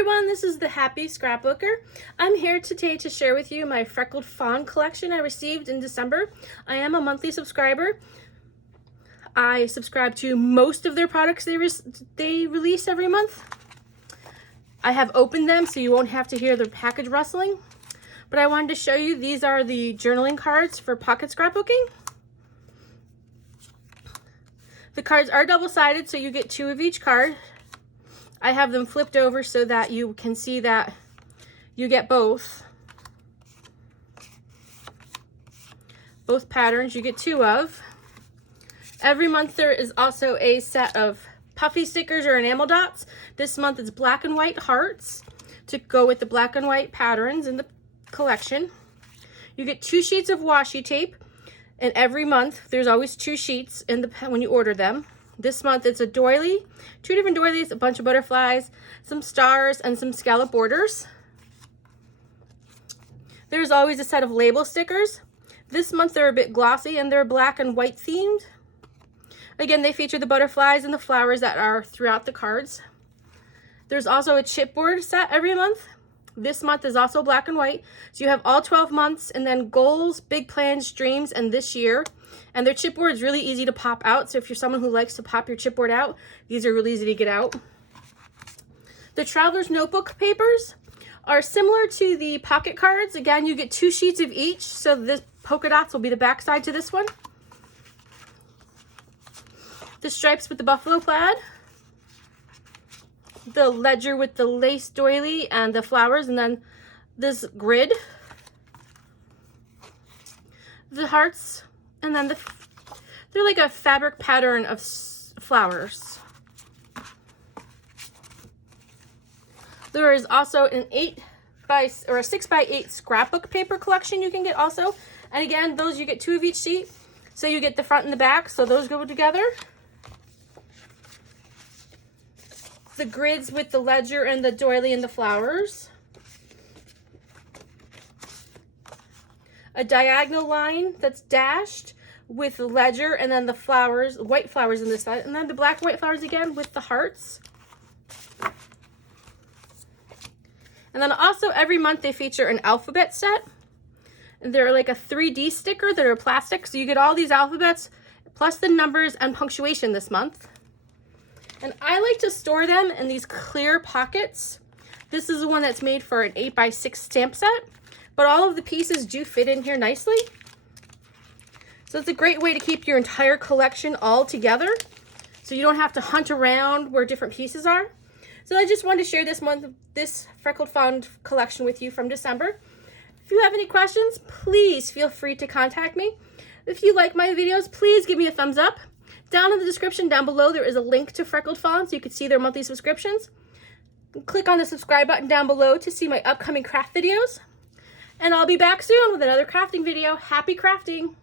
everyone, this is the Happy Scrapbooker. I'm here today to share with you my Freckled Fawn collection I received in December. I am a monthly subscriber. I subscribe to most of their products they release every month. I have opened them so you won't have to hear the package rustling. But I wanted to show you, these are the journaling cards for pocket scrapbooking. The cards are double-sided, so you get 2 of each card. I have them flipped over so that you can see that you get both patterns. You get 2 of. Every month there is also a set of puffy stickers or enamel dots. This month it's black and white hearts to go with the black and white patterns in the collection. You get 2 sheets of washi tape, and every month there's always 2 sheets when you order them. This month it's a doily, 2 different doilies, a bunch of butterflies, some stars, and some scallop borders. There's always a set of label stickers. This month they're a bit glossy and they're black and white themed. Again, they feature the butterflies and the flowers that are throughout the cards. There's also a chipboard set every month. This month is also black and white. So you have all 12 months, and then goals, big plans, dreams, and this year. And their chipboard is really easy to pop out. So if you're someone who likes to pop your chipboard out, these are really easy to get out. The Traveler's Notebook papers are similar to the pocket cards. Again, you get 2 sheets of each. So the polka dots will be the back side to this one. The stripes with the buffalo plaid. The ledger with the lace doily and the flowers, and then this grid. The hearts, and then they're like a fabric pattern of flowers. There is also an 6 by 8 scrapbook paper collection you can get also. And again, those you get 2 of each sheet. So you get the front and the back, so those go together. The grids with the ledger and the doily and the flowers. A diagonal line that's dashed with the ledger, and then the flowers, white flowers in this side, and then the black white flowers again with the hearts. And then also every month they feature an alphabet set. And they're like a 3D sticker that are plastic, so you get all these alphabets plus the numbers and punctuation this month. And I like to store them in these clear pockets. This is the one that's made for an 8 by 6 stamp set, but all of the pieces do fit in here nicely. So it's a great way to keep your entire collection all together, so you don't have to hunt around where different pieces are. So I just wanted to share this Freckled Fawn collection with you from December. If you have any questions, please feel free to contact me. If you like my videos, please give me a thumbs up. Down in the description down below, there is a link to Freckled Fawn so you can see their monthly subscriptions. Click on the subscribe button down below to see my upcoming craft videos. And I'll be back soon with another crafting video. Happy crafting!